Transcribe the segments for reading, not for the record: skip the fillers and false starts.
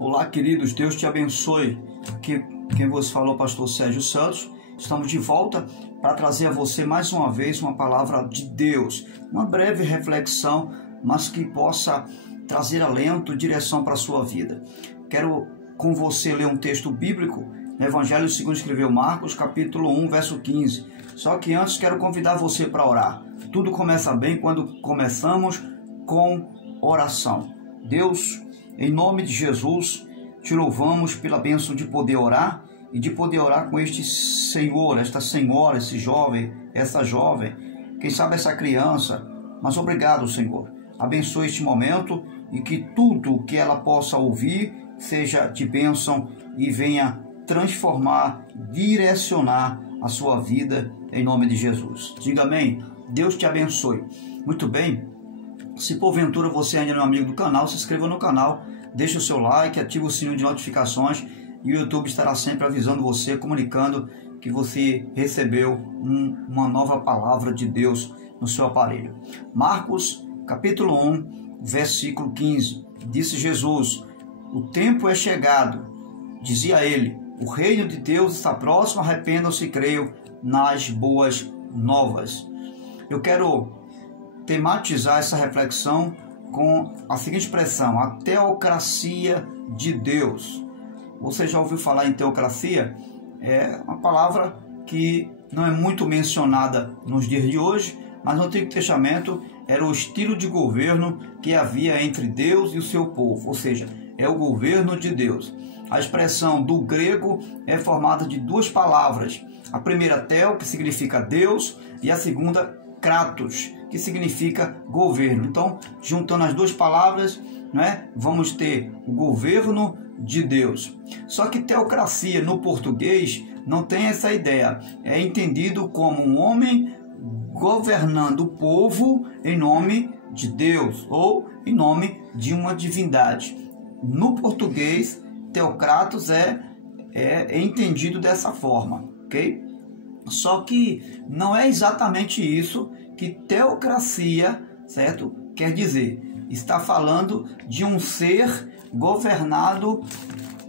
Olá, queridos, Deus te abençoe. Aqui quem vos falou, pastor Sérgio Santos. Estamos de volta para trazer a você mais uma vez uma palavra de Deus, uma breve reflexão, mas que possa trazer alento e direção para a sua vida. Quero com você ler um texto bíblico no Evangelho segundo escreveu Marcos, capítulo 1, verso 15. Só que antes quero convidar você para orar. Tudo começa bem quando começamos com oração. Deus, em nome de Jesus, te louvamos pela bênção de poder orar e de poder orar com este senhor, esta senhora, esse jovem, essa jovem, quem sabe essa criança. Mas obrigado, Senhor. Abençoe este momento e que tudo que ela possa ouvir seja de bênção e venha transformar, direcionar a sua vida em nome de Jesus. Diga amém. Deus te abençoe. Muito bem. Se porventura você ainda não é amigo do canal, se inscreva no canal, deixe o seu like, ative o sininho de notificações e o YouTube estará sempre avisando você, comunicando que você recebeu uma nova palavra de Deus no seu aparelho. Marcos, capítulo 1, versículo 15. Disse Jesus: o tempo é chegado, dizia ele, o reino de Deus está próximo, arrependam-se e creiam nas boas novas. Eu quero tematizar essa reflexão com a seguinte expressão: a teocracia de Deus. Você já ouviu falar em teocracia? É uma palavra que não é muito mencionada nos dias de hoje, mas no Antigo Testamento era o estilo de governo que havia entre Deus e o seu povo, ou seja, é o governo de Deus. A expressão do grego é formada de duas palavras. A primeira, theo, que significa Deus, e a segunda, kratos, que significa governo. Então, juntando as duas palavras, vamos ter o governo de Deus. Só que teocracia no português não tem essa ideia. É entendido como um homem governando o povo em nome de Deus ou em nome de uma divindade. No português, teocratos é entendido dessa forma, ok? Só que não é exatamente isso que teocracia, certo, quer dizer. Está falando de um ser governado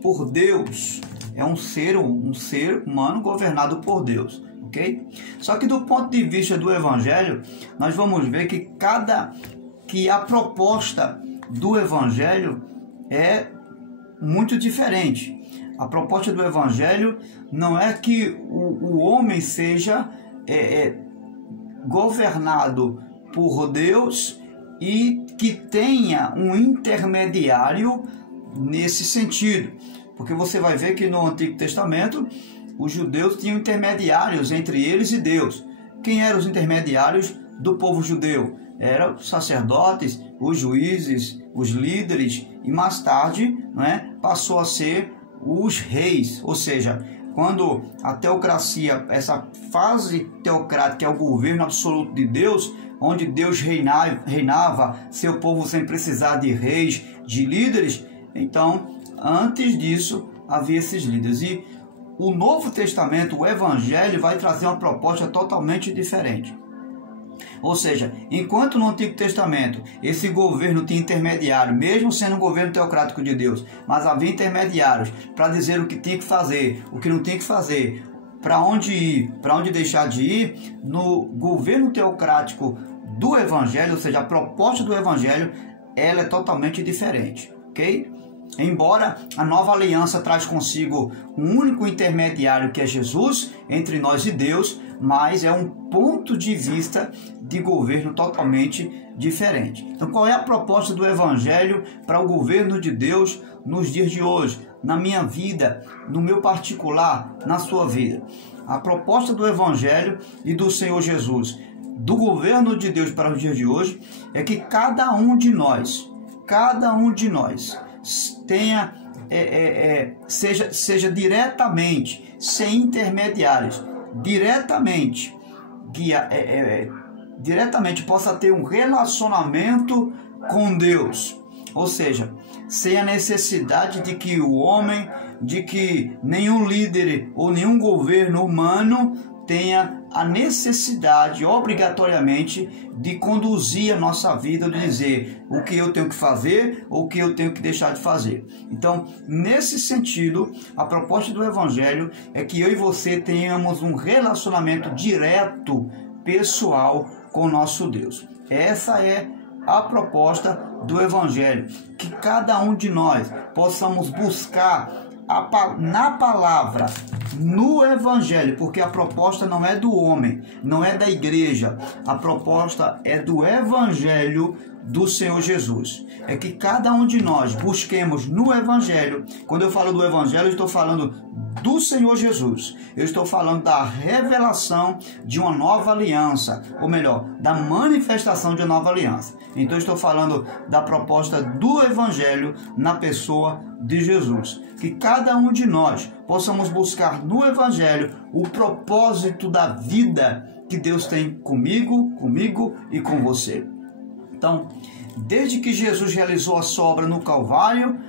por Deus. É um ser humano governado por Deus, ok? Só que do ponto de vista do Evangelho, nós vamos ver que a proposta do Evangelho é muito diferente. A proposta do Evangelho não é que o homem seja governado por Deus e que tenha um intermediário nesse sentido. Porque você vai ver que no Antigo Testamento os judeus tinham intermediários entre eles e Deus. Quem eram os intermediários do povo judeu? Eram os sacerdotes, os juízes, os líderes e mais tarde passou a ser os reis, ou seja, quando a teocracia, essa fase teocrática é o governo absoluto de Deus, onde Deus reinava seu povo sem precisar de reis, de líderes. Então, antes disso, havia esses líderes. E o Novo Testamento, o Evangelho, vai trazer uma proposta totalmente diferente. Ou seja, enquanto no Antigo Testamento esse governo tinha intermediário, mesmo sendo um governo teocrático de Deus, mas havia intermediários para dizer o que tinha que fazer, o que não tinha que fazer, para onde ir, para onde deixar de ir, no governo teocrático do Evangelho, ou seja, a proposta do Evangelho, ela é totalmente diferente, ok? Embora a nova aliança traz consigo um único intermediário que é Jesus, entre nós e Deus, mas é um ponto de vista de governo totalmente diferente. Então, qual é a proposta do Evangelho para o governo de Deus nos dias de hoje, na minha vida, no meu particular, na sua vida? A proposta do Evangelho e do Senhor Jesus, do governo de Deus para os dias de hoje, é que cada um de nós tenha, seja diretamente, sem intermediários, diretamente possa ter um relacionamento com Deus, ou seja, sem a necessidade de que o homem, de que nenhum líder ou nenhum governo humano tenha a necessidade, obrigatoriamente, de conduzir a nossa vida, de dizer o que eu tenho que fazer ou o que eu tenho que deixar de fazer. Então, nesse sentido, a proposta do Evangelho é que eu e você tenhamos um relacionamento direto, pessoal, com o nosso Deus. Essa é a proposta do Evangelho, que cada um de nós possamos buscar na palavra, no Evangelho, porque a proposta não é do homem, não é da igreja, a proposta é do Evangelho do Senhor Jesus. É que cada um de nós busquemos no Evangelho. Quando eu falo do Evangelho, eu estou falando do Senhor Jesus. Eu estou falando da revelação de uma nova aliança, ou melhor, da manifestação de uma nova aliança. Então eu estou falando da proposta do Evangelho na pessoa de Jesus. Que cada um de nós possamos buscar no Evangelho o propósito da vida que Deus tem comigo e com você. Então, desde que Jesus realizou a sua obra no Calvário,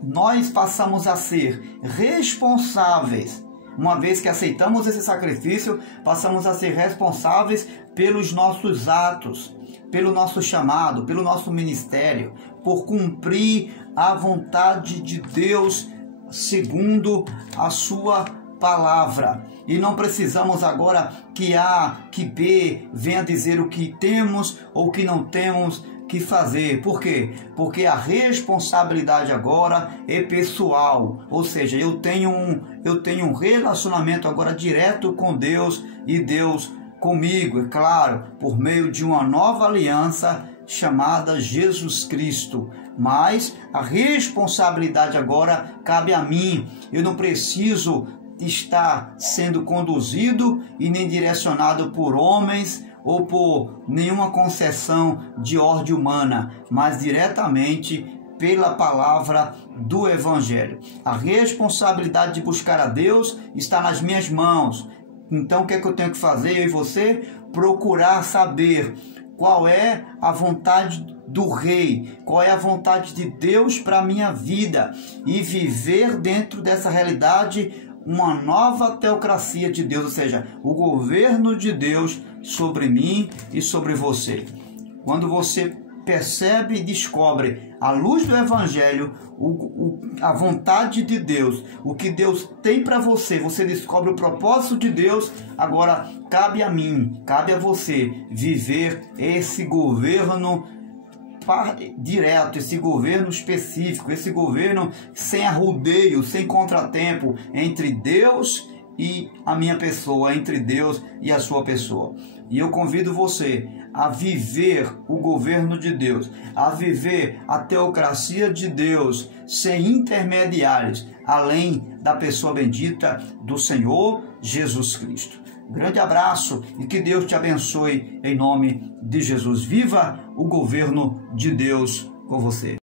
nós passamos a ser responsáveis. Uma vez que aceitamos esse sacrifício, passamos a ser responsáveis pelos nossos atos, pelo nosso chamado, pelo nosso ministério, por cumprir a vontade de Deus segundo a sua palavra. E não precisamos agora que A, que B venha dizer o que temos ou que não temos que fazer. Por quê? Porque a responsabilidade agora é pessoal, ou seja, eu tenho um relacionamento agora direto com Deus e Deus comigo, é claro, por meio de uma nova aliança chamada Jesus Cristo. Mas a responsabilidade agora cabe a mim. Eu não preciso estar sendo conduzido e nem direcionado por homens ou por nenhuma concessão de ordem humana, mas diretamente pela palavra do Evangelho. A responsabilidade de buscar a Deus está nas minhas mãos. Então o que é que eu tenho que fazer, eu e você? Procurar saber qual é a vontade do Rei, qual é a vontade de Deus para a minha vida e viver dentro dessa realidade uma nova teocracia de Deus, ou seja, o governo de Deus sobre mim e sobre você. Quando você percebe e descobre, à luz do Evangelho, a vontade de Deus, o que Deus tem para você, você descobre o propósito de Deus, agora cabe a mim, cabe a você viver esse governo direto, esse governo específico, esse governo sem arrudeio, sem contratempo, entre Deus e a minha pessoa, entre Deus e a sua pessoa. E eu convido você a viver o governo de Deus, a viver a teocracia de Deus sem intermediários, além da pessoa bendita do Senhor Jesus Cristo. Grande abraço e que Deus te abençoe em nome de Jesus. Viva o governo de Deus com você.